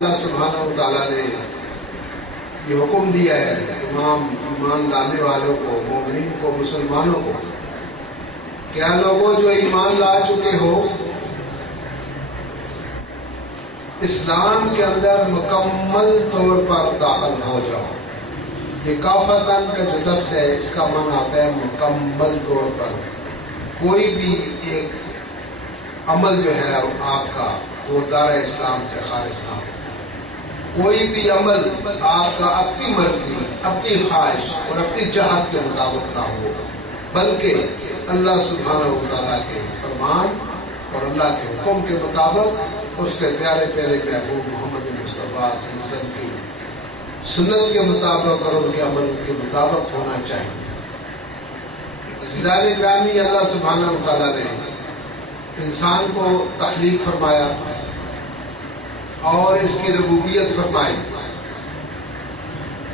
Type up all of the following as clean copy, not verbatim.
اللہ سبحانہ و تعالیٰ نے یہ حکم دیا ہے تمام ایمان لانے والوں کو، مومنین کو، مسلمانوں کو، کیا لوگوں جو ایمان لا چکے ہو اسلام کے اندر مکمل طور پر داخل ہو جاؤ۔ یہ کافتاً کا جو لفظ ہے اس کا معنی آتا ہے مکمل طور پر۔ کوئی بھی ایک عمل جو ہے آپ کا وہ دائرہ اسلام سے خارج نہ ہو، کوئی بھی عمل آپ کا اپنی مرضی، اپنی خواہش اور اپنی چاہت کے مطابق نہ ہو، بلکہ اللہ سبحانہ و تعالیٰ کے فرمان اور اللہ کے حکم کے مطابق، اس کے پیارے پیارے محبوب محمد مصطفیٰ صلی اللہ علیہ وسلم کی سنت کے مطابق اور ان کے عمل کے مطابق ہونا چاہیے۔ عزیزان گرامی، اللہ سبحانہ و تعالیٰ نے انسان کو تخلیق فرمایا اور اس کی ربوبیت فرمائی۔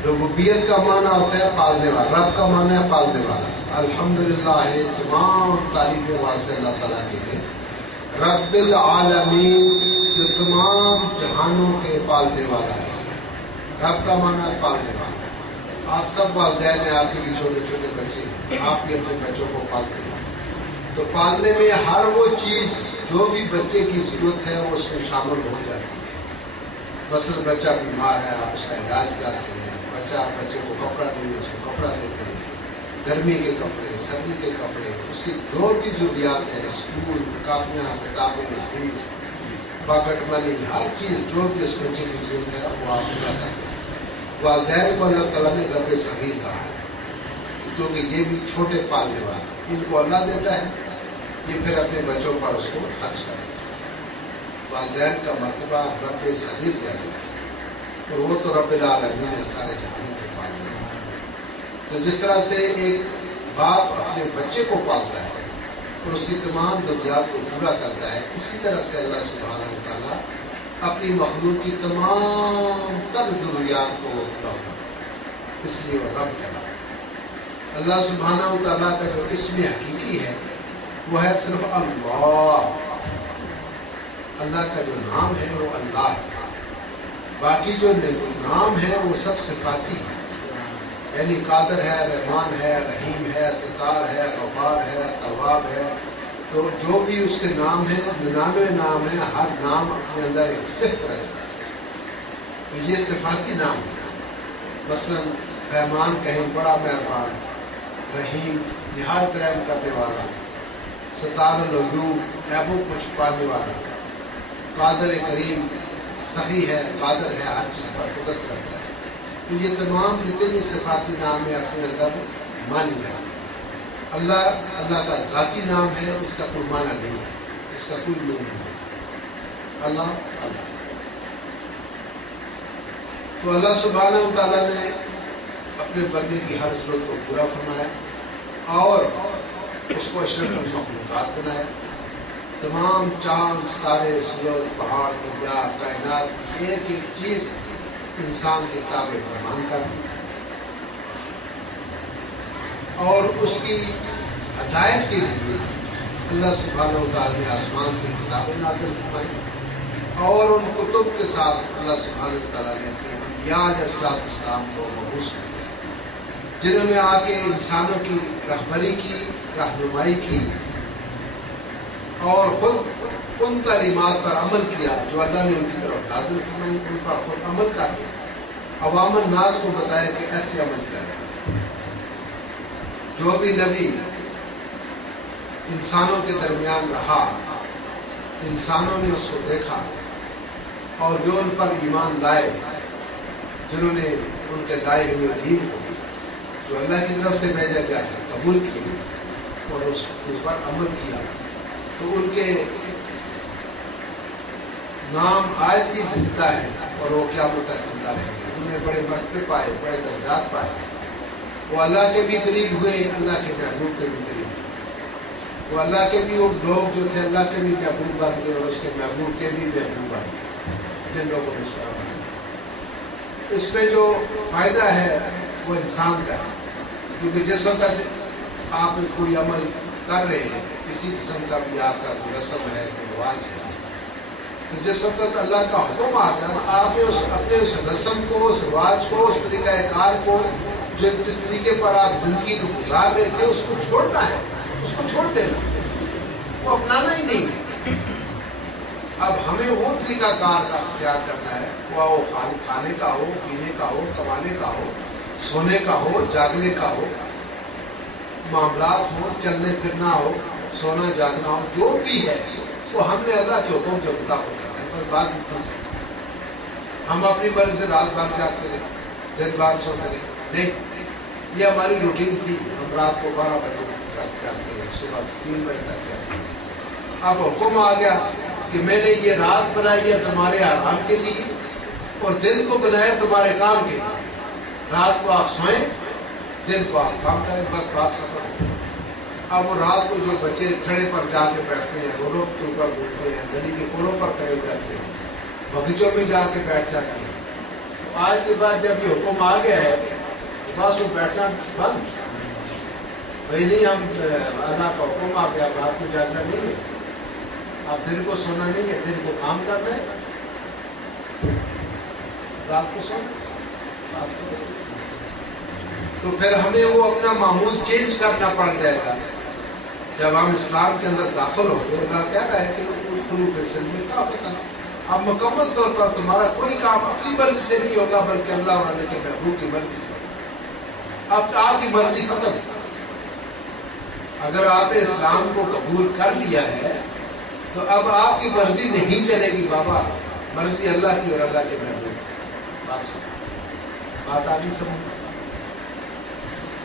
ربوبیت کا معنی ہوتا ہے پالنے والا، رب کا معنی ہے پالنے والا۔ الحمدللہ تمام تعریف واسطے اللہ تعالیٰ کے لیے، رب العالمین جو تمام جہانوں کے پالنے والا ہے۔ رب کا معنی ہے پالنے والا۔ آپ سب والدین ہیں، آپ کے بھی چھوٹے چھوٹے بچے، آپ بھی اپنے بچوں کو پالتے ہیں، تو پالنے میں ہر وہ چیز جو بھی بچے کی ضرورت ہے وہ اس میں شامل ہو جاتی ہے۔ مثلا بچہ بیمار ہے، آپ اس کا علاج کرتے ہیں، بچے کو کپڑا دیں، اس کو کپڑا دیتے ہیں، گرمی کے کپڑے، سردی کے کپڑے، اس کی جو بھی ضروریات ہیں، اسکول، کاپیاں، کتابیں، فیس، پاکٹ منی، ہر چیز جو بھی اس بچے کی ضرورت ہے وہ آپ پورا کرتے ہیں۔ والدین کو اللہ تعالیٰ نے رب صغیر کہا ہے، کیونکہ یہ بھی چھوٹے پالنے والے، ان کو اللہ دیتا ہے، یہ پھر اپنے بچوں پر اس کو خرچ کرتے ہیں۔ والدین کا مرتبہ رب صغیر جیسا ہے، اور وہ تو رب العالمین ہے، سارے جہانوں کے پالنے والا۔ تو جس طرح سے ایک باپ اپنے بچے کو پالتا ہے اور اس کی تمام ضروریات کو پورا کرتا ہے، اسی طرح سے اللہ سبحانہ و تعالیٰ اپنی مخلوق کی تمام تر ضروریات کو پورا کرتا ہے، اس لیے وہ رب کہلاتا ہے۔ اللہ سبحانہ و تعالیٰ کا جو اسم حقیقی ہے وہ ہے صرف اللہ۔ اللہ کا جو نام ہے وہ اللہ ہے، باقی جو نام ہے وہ سب صفاتی ہے، یعنی قادر ہے، رحمان ہے، رحیم ہے، ستار ہے، غفار ہے، تواب ہے۔ تو جو بھی اس کے نام ہیں، 99 نام ہیں، ہر نام اپنے اندر ایک صفت رہتا ہے، تو یہ صفاتی نام ہے۔ مثلا رحمان کہیں بڑا مہربان، رحیم نہایت رحم کرنے والا، ستار العیوب عیبوں کو چھپانے والا، قادر کریم صحیح ہے، قادر ہے، ہر چیز پر قدرت رکھتا ہے۔ تو یہ تمام جتنے بھی صفاتی نام ہیں اپنے اندر مانی ہے۔ اللہ کا ذاتی نام ہے، اس کا کوئی معنی نہیں ہے، اس کا کوئی معنی نہیں ہے۔ اللہ تو اللہ سبحانہ و تعالیٰ نے اپنے بندے کی ہر ضرورت کو پورا فرمایا اور اس کو اشرف المخلوقات بنایا۔ تمام چاند، ستارے، سورج، پہاڑ، دریا، کائنات، ایک ایک چیز انسان کے تابع فرمان کرتی اور اس کی ہدایت کے لیے اللہ سبحانہ و تعالیٰ نے آسمان سے کتابیں نازل فرمائی اور ان کتب کے ساتھ اللہ سبحانہ و تعالیٰ نے اپنے انبیاء علیہ السلام کو مبعوث کیا، جنہوں نے آ کے انسانوں کی رہبری کی، رہنمائی کی اور خود ان تعلیمات پر عمل کیا جو اللہ نے ان کی طرف نازل فرمائی، ان پر خود عمل کر کے عوام الناس کو بتایا کہ ایسے عمل کریں۔ جو بھی نبی انسانوں کے درمیان رہا، انسانوں نے اس کو دیکھا اور جو ان پر ایمان لائے، جنہوں نے ان کے لائے ہوئے دین کو جو اللہ کی طرف سے بھیجا گیا ہے قبول کیا اور اس پر عمل کیا، تو ان کے نام آج بھی زندہ ہے اور وہ قیامت تک زندہ رہیں گے۔ انہوں نے بڑے مرتبے پائے، بڑے درجات پائے، وہ اللہ کے بھی قریب ہوئے، اللہ کے محبوب کے بھی قریب ہوئے۔ وہ اللہ کے بھی وہ لوگ جو تھے اللہ کے بھی محبوب بن گئے اور اس کے محبوب کے بھی محبوب بن گئے، جن لوگوں نے اس پر عمل کیا۔ اس میں جو فائدہ ہے وہ انسان کا ہے، کیونکہ جس وقت آپ کوئی عمل کر رہے ہیں، کسی قسم کا بھی آپ کا کوئی رسم ہے، کوئی رواج ہے، تو جس وقت اللہ کا حکم آ گیا آپ نے اپنے اس رسم کو، اس رواج کو، اس طریقہ کار کو، جس طریقے پر آپ زندگی کو گزار رہے تھے، اس کو چھوڑنا ہے، اس کو چھوڑ دینا، وہ اپنانا ہی نہیں ہے۔ اب ہمیں وہ طریقہ کار کا اختیار کرنا ہے، وہ کھانے کا ہو، پینے کا ہو، کمانے کا ہو، سونے کا ہو، جاگنے کا ہو، معاملات ہو، چلنے پھرنا ہو، سونا جاگنا ہو، جو بھی ہے وہ ہم نے اللہ کے حکم کے مطابق کرنا ہے۔ پر بات اتنی سی، ہم اپنی مرضی سے رات بھر جاگتے رہے، دن بھر سوتے رہے، نہیں، یہ ہماری روٹین تھی۔ ہم رات کو 12 بجے تک جاگتے ہیں، صبح 3 بجے تک جاگتے ہیں۔ اب حکم آ گیا کہ میں نے یہ رات بنائی ہے تمہارے آرام کے لیے اور دن کو بنایا تمہارے کام کے لیے۔ رات کو آپ سوئیں، دن کو آپ کام کریں، بس بات ختم۔ اب وہ رات کو جو بچے کھڑے پر جا کے بیٹھتے ہیں، روڈوں کے اوپر گھومتے ہیں، گلی کے پولوں پر کھڑے ہو جاتے ہیں، بغیچوں میں جا کے بیٹھ جاتے ہیں، تو آج کے بعد جب یہ حکم آ گیا ہے بس وہ بیٹھنا بند۔ بھائی نہیں، ہم اللہ کا حکم آ گیا، رات کو جاگنا نہیں ہے، اب دن کو سونا نہیں ہے، دن کو کام کرنا ہے، رات کو سونا، رات کو۔ تو پھر ہمیں وہ اپنا معمول چینج کرنا پڑ جائے گا۔ جب ہم اسلام کے اندر داخل ہو گئے، اللہ کہہ رہا ہے کہ قلوب سلم کا پتہ، اب مکمل طور پر تمہارا کوئی کام اپنی مرضی سے نہیں ہوگا بلکہ اللہ والے کے محبوب کی مرضی سے۔ اب آپ کی مرضی ختم۔ اگر آپ نے اسلام کو قبول کر لیا ہے تو اب آپ کی مرضی نہیں چلے گی بابا، مرضی اللہ کی اور اللہ کے محبوب کی۔ بات آگے سمجھ۔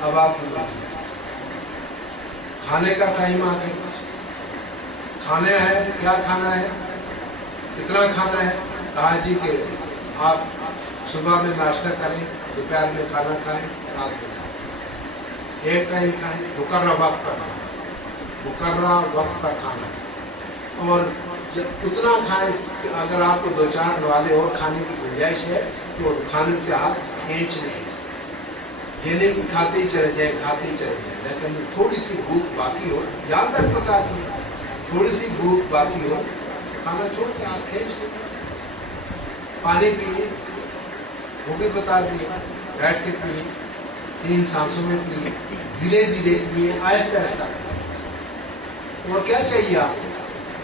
اب آپ کی مرضی، کھانے کا ٹائم آ گیا، کھانا ہے، کیا کھانا ہے، کتنا کھانا ہے، کہا جی کہ آپ صبح میں ناشتہ کریں، دوپہر میں کھانا کھائیں، رات میں کھائیں، ایک ٹائم کھائیں، مقررہ وقت پر کھائیں، مقررہ وقت پر کھانا، اور جب اتنا کھائیں کہ اگر آپ کو 2-4 والے اور کھانے کی گنجائش ہے تو کھانے سے ہاتھ کھینچ لیں، یہ نہیں کہ کھاتے ہی چلے جائیں، کھاتے ہی چلے جائیں، لیکن تھوڑی سی بھوک باقی ہو، یاد تک بتا دیں، تھوڑی سی بھوک باقی ہو، کھانا چھوڑ کے ہاتھ کھینچ لیں، پانی پیئے، وہ بھی بتا دیے، بیٹھ کے پیئے، 3 سانسوں میں پیئے، دھیرے دھیرے پیئے، آہستہ آہستہ۔ اور کیا چاہیے آپ کو؟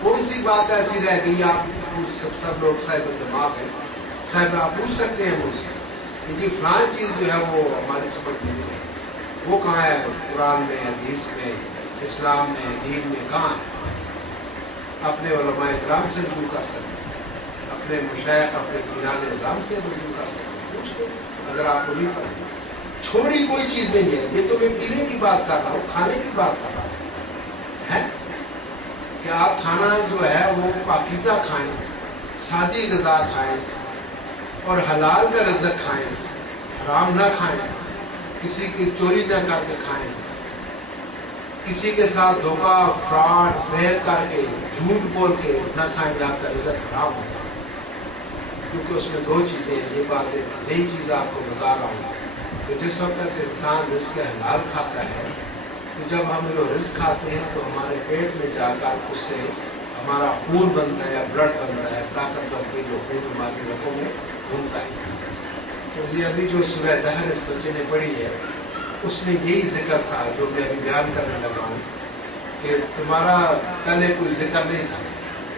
کون سی بات ایسی رہ گئی آپ سب لوگ صاحب دماغ ہیں، صاحب آپ پوچھ سکتے ہیں مجھ سے کہ جی فلاں چیز جو ہے وہ ہماری سمجھ نہیں ہے، وہ کہاں ہے؟ قرآن میں، حدیث میں، اسلام میں، دین میں کہاں ہے؟ اپنے علماء کرام سے رجوع کر سکتے ہیں، اپنے مشائخ، اپنے پیران نظام سے رجوع کر سکتے ہیں، پوچھ لیں اگر آپ کو نہیں پتا۔ چھوڑی کوئی چیز نہیں ہے، یہ تو میں پینے کی بات کر رہا ہوں، کھانے کی بات کر رہا ہوں ہے کہ آپ کھانا جو ہے وہ پاکیزہ کھائیں، سادی غذا کھائیں اور حلال کا رزق کھائیں، حرام نہ کھائیں، کسی کی چوری نہ کر کے کھائیں، کسی کے ساتھ دھوکہ، فراڈ، فریب کر کے، جھوٹ بول کے نہ کھائیں کہ آپ کا رزق حرام ہوگا، کیونکہ اس میں 2 چیزیں ہیں۔ یہ بات ایک نئی چیز آپ کو بتا رہا ہوں کہ جس وقت انسان رزق حلال کھاتا ہے تو جب ہم جو رزق کھاتے ہیں تو ہمارے پیٹ میں جا کر اس سے ہمارا خون بنتا ہے، بلڈ بنتا ہے، طاقت بنتی ہے، جو خون ہماری رگوں میں گھومتا ہے۔ تو یہ ابھی جو سورہ دہر اس بچے نے پڑھی ہے اس میں یہی ذکر تھا جو میں ابھی بیان کرنے لگا ہوں کہ تمہارا پہلے کوئی ذکر نہیں تھا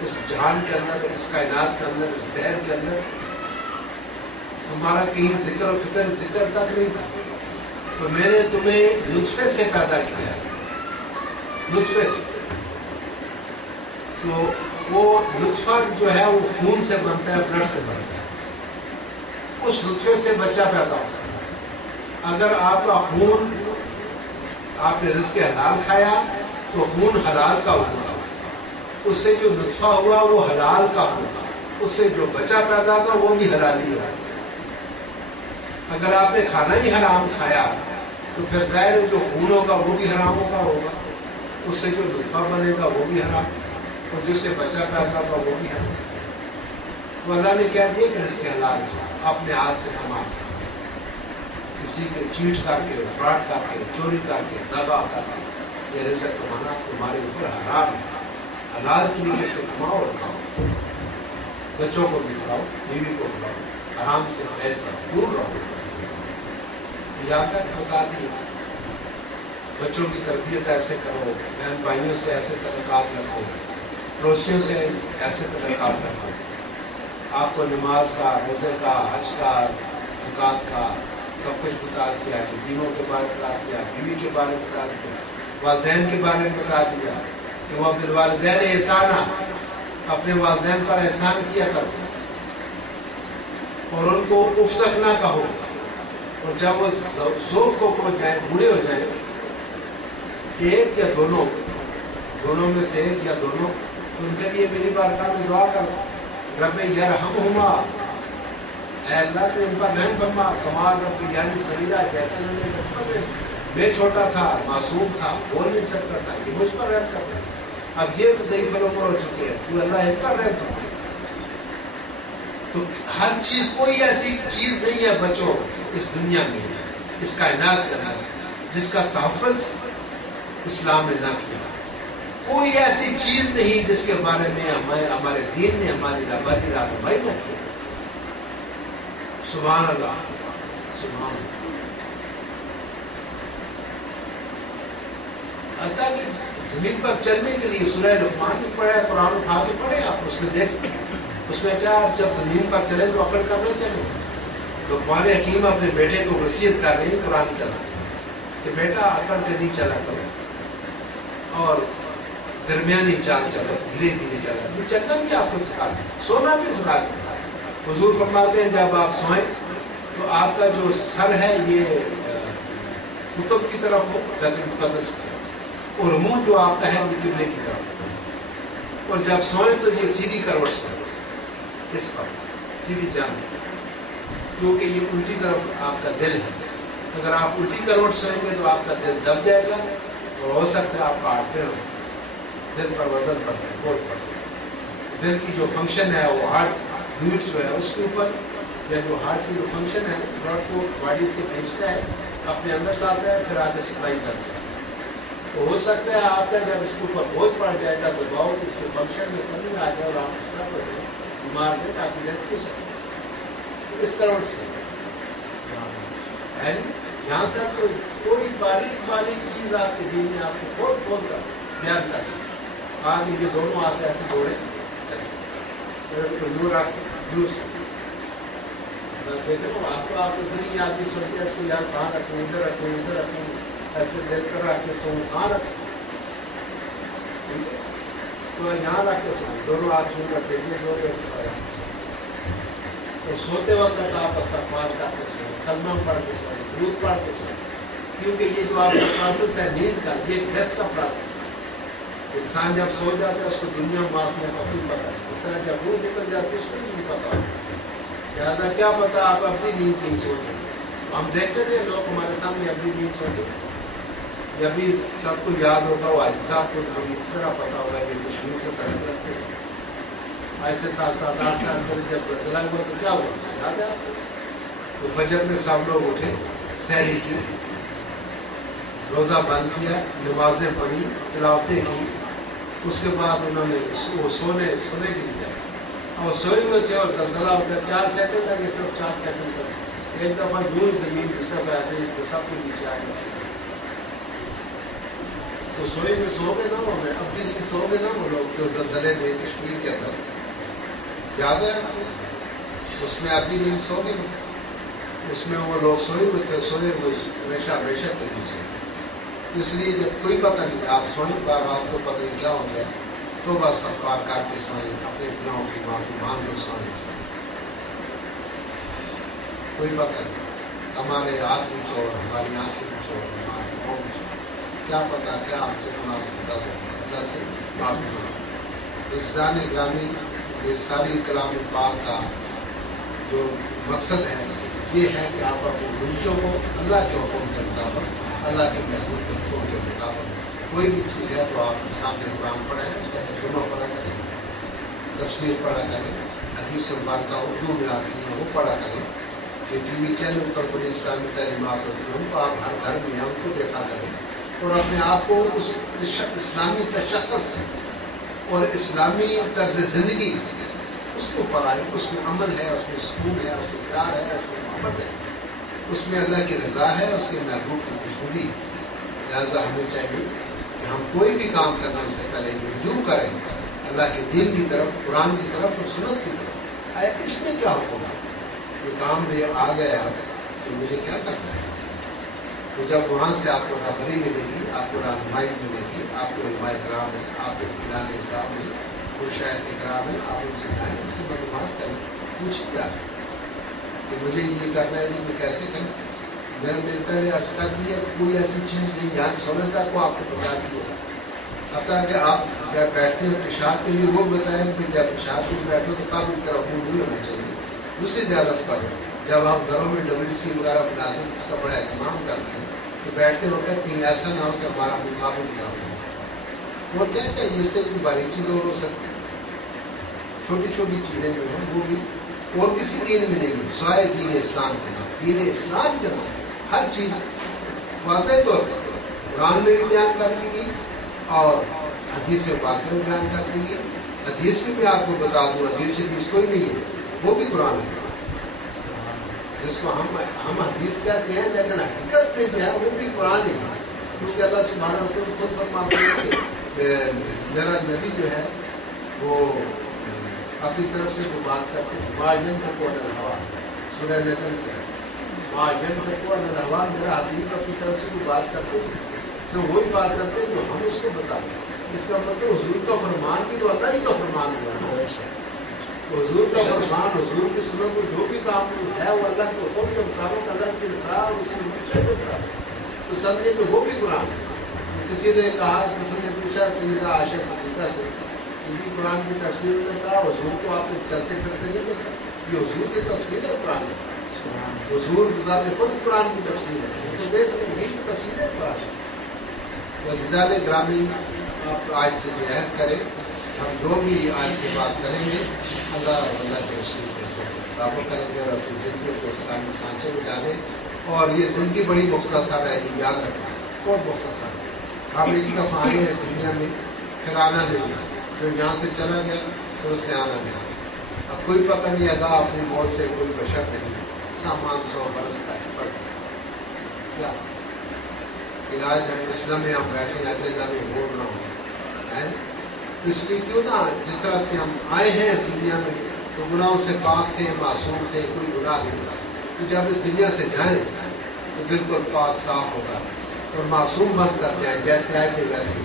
اس جہان کے اندر، اس کائنات کے اندر، اس دہر کے اندر تمہارا کہیں ذکر و فکر ذکر تک نہیں تھا، تو میں نے تمہیں نطفے سے پیدا کیا ہے، نطفے سے۔ تو وہ نطفہ جو ہے وہ خون سے بنتا ہے، بلڈ سے بنتا ہے، اس نطفے سے بچہ پیدا ہوتا ہے۔ اگر آپ کا خون، آپ نے رزق حلال کھایا تو خون حلال کا ہوگا، اس سے جو نطفہ ہوا وہ حلال کا ہوگا، اس سے جو بچہ پیدا ہوگا وہ بھی حلالی ہوگا۔ اگر آپ نے کھانا ہی حرام کھایا تو پھر ظاہر جو خون ہوگا وہ بھی حرام ہوگا، اس سے جو نطفہ بنے گا وہ بھی حرام، اور جس سے بچہ پیدا ہوگا وہ بھی حرام۔ تو اللہ نے کیا دیا کہ رزق حلال اپنے ہاتھ سے کما، کسی کے چیٹ کر کے، فراڈ کر کے، چوری کر کے، دغا کر کے یہ رزق کمانا تمہارے اوپر حرام ہے۔ حلال طریقے سے کماؤ اور کھاؤ۔ بچوں کو بھی کھلاؤ، بیوی کو کھلاؤ، آرام سے بیس کرو، دور رہو. لیاقت بتا دی بچوں کی تربیت ایسے کرو، بہن بھائیوں سے ایسے تعلقات رکھو، پڑوسیوں سے ایسے تعلقات رکھو. آپ کو نماز کا، روزے کا، حج کا، زکوٰۃ کا سب کچھ بتا دیا ہے، دینوں کے بارے میں بتا دیا، بیوی کے بارے میں بتا دیا، والدین کے بارے میں بتا دیا کہ وہ بالوالدین احسانا، اپنے والدین پر احسان کیا کرو اور ان کو اف تک نہ کہو. اور جب وہ ذوق کو پہنچ جائیں، بوڑھے ہو جائیں، ایک یا دونوں میں سے ایک یا دونوں، تو ان کے لیے میری بارگاہ میں دعا کرو، رب یرحمہما، اے اللہ تو ان پر رحم فرما. کمال رب یعنی سریرہ، جیسے میں چھوٹا تھا، معصوم تھا، بول نہیں سکتا تھا، یہ مجھ پر رحم کرتا. اب یہ صحیح فلوں پر ہو چکے ہیں، تو اللہ ان پر رحم کرتا. تو ہر چیز، کوئی ایسی چیز نہیں ہے بچوں اس دنیا میں، اس کائنات کے اندر، جس کا تحفظ اسلام نے نہ کیا. کوئی ایسی چیز نہیں جس کے بارے میں ہمارے دین نے ہماری رہنمائی نہ کی. سبحان اللہ، سبحان اللہ. اللہ کی زمین پر چلنے کے لیے سورہ لقمان بھی پڑھا ہے، قرآن اٹھا کے پڑھے آپ، اس میں دیکھ، اس میں کیا آپ جب زمین پر چلے تو عقل کر نہیں چلے. لقمان حکیم اپنے بیٹے کو وصیت کر رہی قرآن کا کہ بیٹا عقل سے نہیں چلا کرو اور درمیانی چال چلو، دھیرے دھیرے چلا. یہ چلنا بھی آپ کو سکھا دیں، سونا بھی سکھا دیں. حضور فرماتے ہیں جب آپ سوئیں تو آپ کا جو سر ہے یہ قطب کی طرف ہو، بیت المقدس کی طرف، اور منہ جو آپ کا ہے وہ قبلے کی طرف. اور جب سوئیں تو یہ سیدھی کروٹ سوئیں، اس پر سیدھی جان، کیونکہ یہ الٹی طرف آپ کا دل ہے. اگر آپ الٹی کروٹ سوئیں گے تو آپ کا دل دب جائے گا اور ہو سکتا ہے آپ کا ہارٹ فیل ہو. دل پر وزن پڑتا ہے، بوجھ پڑتا ہے. دل کی جو فنکشن ہے وہ ہارٹ بیٹ جو ہے اس کے اوپر، یا جو ہارٹ کی جو فنکشن ہے بلڈ کو باڈی سے کھینچتا ہے، اپنے اندر لاتا ہے، پھر آگے سپلائی کرتا ہے. تو ہو سکتا ہے آپ کا جب اس کے اوپر بوجھ پڑ جائے گا تو بہت اس کے فنکشن میں کمی آ جائے اور آپ اس پر بیمار میں کافی ڈیتھ ہو سکے. اس طرح سے یہاں تک کوئی باریک چیز آپ کے دین میں آپ کو بہت کر بیان کر آگے یہ دونوں آتے ایسے جوڑے آپ کو اتنی آدمی سوچتے ہیں اس کو یار کہاں رکھیں، ادھر رکھیں، ادھر رکھیں، ایسے دیکھ کر رکھ کے سو کہاں رکھیں، تو یہاں رکھ کے سو دونوں ہاتھ چھو کر دیکھنے دو. تو سوتے وقت آپ استغفار کر کے سوئیں، کلمہ پڑھ کے سوئیں، درود پڑھ کے سوئیں. کیونکہ یہ جو آپ کا پروسیس ہے نیند کا، یہ ڈیتھ کا پروسیس ہے. انسان جب سو جاتا ہے اس کو دنیا معاف میں نہیں پتا ہے، اس طرح جب روح نکل جاتی ہے اس کو نہیں پتا. لہٰذا کیا پتا آپ اپنی نیند نہیں سوچیں. ہم دیکھتے تھے لوگ ہمارے سامنے اپنی نیند سوچے، جب بھی سب کو یاد ہوگا وہ صاحب کو اس طرح پتا ہوگا کہ کشمیر سے تعلق رکھتے ہیں. ایسے تھا 7-8 سال پہلے جب چلا ہوا تو کیا ہوا یاد ہے آپ کو؟ تو فجر میں سب لوگ اٹھے، سحری کی، روزہ بند کیا، نمازیں پڑھی، تلاوتیں کی. اس کے بعد انہوں نے وہ سونے کے لیے اور سوئے ہوئے تھے اور زلزلہ ہو گیا. 4 سیکنڈ تک، یہ سب 4 سیکنڈ تک ایک دفعہ یوں زمین جس طرح ایسے ہی سب کے نیچے آ گیا. تو سوئے میں سو گئے نا، وہ اب بھی سو گئے نا وہ لوگ جو زلزلے میں کشمیر کے اندر یاد ہے، اس میں ابھی نیند سو گئی، اس میں وہ لوگ سوئے ہوئے تھے، سوئے ہوئے ہمیشہ کے نیچے. اس لیے جب کوئی پتہ نہیں آپ سوئیں بار آپ کو پتہ نہیں کیا ہو گیا تو بس استغفار کر کے سوئیں، اپنے گناہوں کی معافی مانگ کے سوئیں. کوئی پتہ نہیں ہمارے ہاتھ بھی چور، ہماری آنکھیں بھی چور، ہمارے پاؤں بھی چور، کیا پتہ کیا ہم سے مناسب ہو اللہ سے معافی مانگ. اس جان گرامی یہ ساری کلام پاک کا جو مقصد ہے یہ ہے کہ آپ اپنی زندگیوں کو اللہ کے حکم کے مطابق، اللہ کے محبوب طریقوں کے مطابق کوئی بھی چیز ہے تو آپ کے سامنے قرآن پڑھیں، اس کا ترجمہ پڑھا کریں، تفسیر پڑھا کریں، حدیث مبارکہ اردو میں آتی ہے وہ پڑھا کریں. یہ ٹی وی چینل پر بڑی اسلامی تعلیمات ہوتی ہیں ان کو آپ ہر گھر میں ہم کو دیکھا کریں اور اپنے آپ کو اس اسلامی تشخص اور اسلامی طرز زندگی اس کے اوپر آئے، اس میں عمل ہے، اس میں سکون ہے، اس میں پیار ہے، اس میں محبت ہے، اس میں اللہ کی رضا ہے، اس کے محبوب کی خوشبودی۔ لہٰذا ہمیں چاہیے کہ ہم کوئی بھی کام کرنے سے پہلے رجوع کریں اللہ کے دین کی طرف، قرآن کی طرف اور سنت کی طرف۔ اس میں کیا ہوگا، یہ کام میں آ گیا تو مجھے کیا کرنا ہے؟ تو جب وہاں سے آپ کو رہبری ملے گی، آپ کو رہنمائی ملے گی، آپ کو علماء کرام ہے، آپ کے اطلاع نظام ہے، شاید کرام ہے، آپ ان سے جائیں، ان سے معلومات کریں، پوچھ کیا کہ مجھے یہ کرنا ہے، میں کیسے کروں؟ میں نے پہلے عرض کر دیا کوئی ایسی چیز نہیں جہاں سنتا کو آپ کو بتا دیا، حتیٰ کہ آپ جب بیٹھتے ہیں پیشاب کے لیے وہ بتائیں کہ جب پیشاب کے لیے بیٹھو تو کب ان کا رقم نہیں ہونا چاہیے، دوسری زیادہ کرو۔ جب آپ گھروں میں WC وغیرہ بناتے ہیں اس کا بڑا اہتمام کرتے ہیں تو بیٹھتے وقت کہیں ایسا نہ ہو کہ ہمارا مقابل کیا ہو۔ وہ کہتے ہیں جس سے کوئی باریک چیز اور ہو سکتی ہے، چھوٹی چھوٹی چیزیں جو ہیں وہ بھی اور کسی دین میں نہیں، سوائے دین اسلام کے نام، دین اسلام کے نام ہر چیز واضح طور پر قرآن میں بھی بیان کر دی گئی اور حدیث پاک میں بیان کر دی گئی۔ حدیث بھی آپ کو بتا دوں، حدیث کوئی نہیں ہے، وہ بھی قرآن ہے، جس کو ہم حدیث کہتے ہیں، لیکن حقیقت میں جو ہے وہ بھی قرآن ہی ہے، کیونکہ اللہ سبحانہ و تعالیٰ خود فرماتے ہیں کہ میرا نبی جو ہے وہ اپنی طرف سے وہ بات کرتے ہیں، معاجن تک وہ ہوا سورہ نجم کیا ہے، معاجن تک وہ ہوا، میرا حبیب اپنی طرف سے وہ بات کرتے ہیں، تو وہی بات کرتے ہیں جو ہم اس کو بتاتے ہیں۔ اس کا مطلب حضور کا فرمان بھی تو اللہ ہی کا فرمان ہوا نا، حضور کا فرمان، حضور کی سنت کو جو بھی کام ہے وہ اللہ کے حکم کے مطابق اللہ کی رضا اور اس کی پیچھے ہوتا ہے، تو سمجھے کہ وہ بھی قرآن ہے۔ کسی نے کہا، کسی نے پوچھا سیدہ عائشہ صدیقہ سے، کیونکہ قرآن کی تفسیر نے کہا حضور کو آپ نے چلتے پھرتے نہیں دیکھا، یہ حضور کی تفسیر ہے قرآن کی، حضور ذات خود قرآن کی تفسیر ہے، تو دیکھ لیں یہی تفسیر ہے قرآن۔ وزیران گرامی آپ آج سے جو عہد کریں، ہم جو بھی آج کی بات کریں گے اللہ کے رسول کے مطابق کریں گے اور اپنی زندگی کو اسلامی سانچے میں ڈالیں، اور یہ زندگی بڑی مختصر ہے، یہ یاد رکھنا بہت مختصر ہے۔ ہم ایک دفعہ آئے ہیں اس دنیا میں، پھر آنا نہیں، جو یہاں سے چلا گیا تو اس نے آنا نہیں۔ اب کوئی پتہ نہیں ادا اپنی موت سے کوئی بشر نہیں، سامان 100 برس کا ہے، پر کیا علاج ہے؟ اسلام میں ہم بیٹھے ہیں، اگلے میں بول رہا ہوں، اس لیے کیوں نہ جس طرح سے ہم آئے ہیں اس دنیا میں تو گناہوں سے پاک تھے، معصوم تھے، کوئی گناہ نہیں تھا، تو جب اس دنیا سے جائیں تو بالکل پاک صاف ہوگا اور معصوم بن کر جائیں، جیسے آئے تھے ویسے۔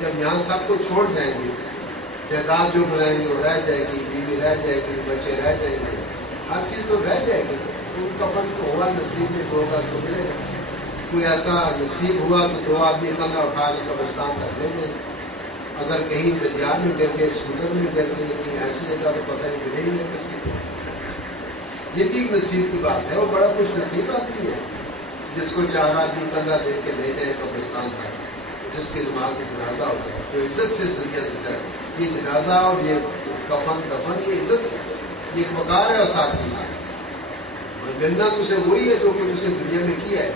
جب یہاں سب کو چھوڑ جائیں گے، جائیداد جو بنائیں گے وہ رہ جائے گی، بیوی رہ جائے گی، بچے رہ جائیں گے، ہر چیز تو رہ جائے گی، ان کا فن تو ہوگا نصیب میں تو ہوگا تو ملے گا۔ کوئی ایسا نصیب ہوا تو 2 آدمی کندھا اٹھا کے قبرستان تک لے گئے، اگر کہیں دریا میں گر گئے، سمندر میں گر گئے، کہیں ایسی جگہ تو پتہ نہیں گرے ہی نہیں کس کی۔ یہ بھی نصیب کی بات ہے، وہ بڑا خوش نصیب آتی ہے جس کو 4 آدمی کندھا دے کے لے جائے قبرستان تک، جس کی نماز جنازہ ہوتا ہے، تو عزت سے اس دنیا سے جائے۔ یہ جنازہ اور یہ کفن دفن یہ عزت ہے، یہ ایک وقار ہے اور ساتھ ہی ملنا تو اسے وہی ہے جو کچھ اس نے دنیا میں کیا ہے۔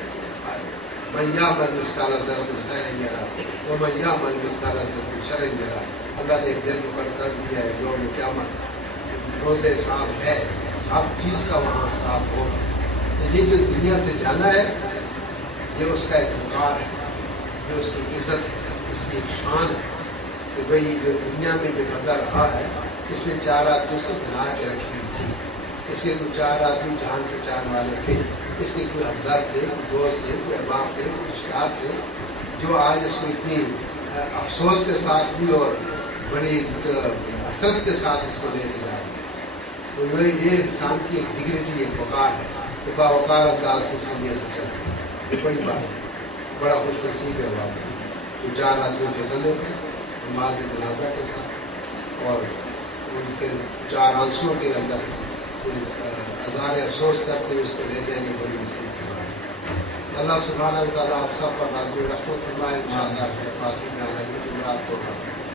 میاں من مسکالا ضرب خیر یرا وہ میاں من مسکالا ضرب شر یرا۔ اللہ نے ایک دن پر کر دیا ہے یوم قیامت، روزے صاف ہے، ہر چیز کا وہاں صاف ہو۔ یہ جو دنیا سے جانا ہے یہ اس کا ایک وقار ہے، جو اس کی عزت ہے، اس کی شان ہے کہ بھائی جو دنیا میں جو بندہ رہا ہے اس نے 4 آدمی کو بنا کے رکھی تھی، اس کے کوئی 4 آدمی جان پہچان والے تھے، اس کے کوئی ہمدرد تھے، کوئی دوست تھے، کوئی احباب تھے، کوئی رشتے دار تھے، جو آج اس کو اتنی افسوس کے ساتھ بھی اور بڑی حسرت کے ساتھ اس کو لے کے جا رہے ہیں۔ تو یہ انسان کی ایک ڈگریٹی، ایک وقار ہے کہ باوقار انداز سے اس دنیا سے چلتے ہیں، یہ بڑی بات ہے، بڑا خوش نصیب ہے وہ آدمی تو 4 آدمیوں کے گلے میں نماز جنازہ کے ساتھ اور ان کے 4 آنسوؤں کے اندر ہزار افسوس کرتے اس کو لے جائیں گے، بڑی نصیب کی بات ہے۔ اللہ سبحانہ و تعالیٰ آپ سب پر نازل رحمت فرمائے، انشاءاللہ باقی میں آپ کو